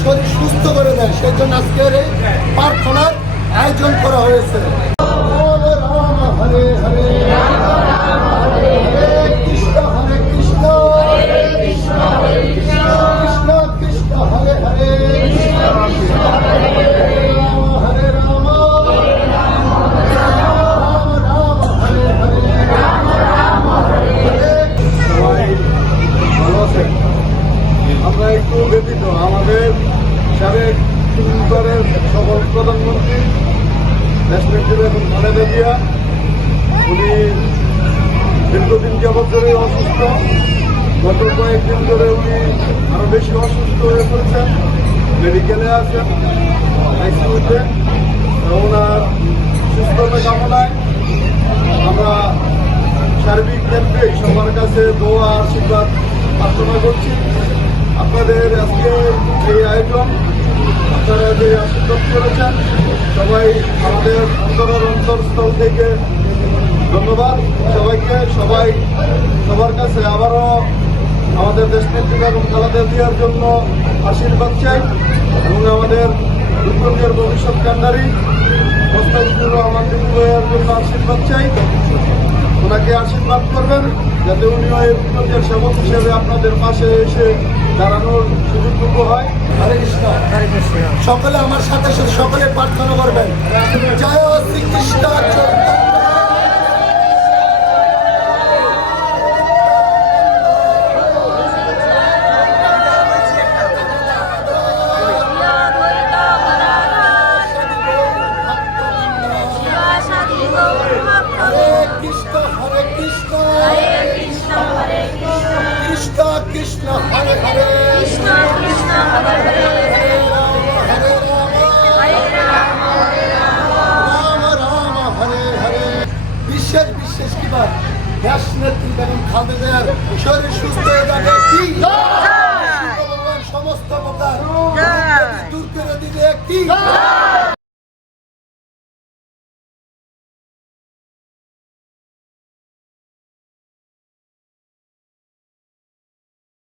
শরীর সুস্থ করে দেয়। সেই জন্য আজকে এই প্রার্থনার আয়োজন করা হয়েছে। হরে হরে। কৃষ্ণ হরে কৃষ্ণ। কৃষ্ণ কৃষ্ণ হরে হরে। খালেদা জিয়া উনি দীর্ঘদিন যাবৎ ধরে অসুস্থ। গত কয়েকদিন ধরে উনি আরও বেশি অসুস্থ হয়ে পড়েছেন। মেডিকেলে আছেন আইসিউতে ওনার সুস্থতা কামনায় আমরা সার্বিক ক্ষেত্রে সবার কাছে দোয়া, আশীর্বাদ প্রার্থনা করছি। আপনাদের আজকে এই আয়োজন আপনারা যে আশীর্বাদ করেছেন, সবাই আমাদের অন্তরের অন্তরস্থল থেকে ধন্যবাদ। সবাইকে সবাই সবার কাছে আবারও আমাদের দেশ নেত্রী এবং খালেদা জিয়ার জন্য আশীর্বাদ চাই এবং আমাদের দুর্গের ভবিষ্যৎ কান্ডারি মোস্তাফিজুর রহমান দিপুরের জন্য আশীর্বাদ চাই। ওনাকে আশীর্বাদ করবেন যাতে উনিও এই বিপদের সেবক হিসেবে আপনাদের পাশে এসে দাঁড়ানোর সুযোগটুকু হয়। হরে কৃষ্ণ। সকলে আমার সাথে সাথে সকলে প্রার্থনা করবেন। জয় শ্রীকৃষ্ণ চৈতন্য হরে কৃষ্ণ। হরে বিশেষ বিশেষ কিবার দেশ নেত্রী বেগম খালেদার শরীর সুস্থ হয়ে যাবে। কি? সমস্ত প্রকার। দূর করে দিবে কি?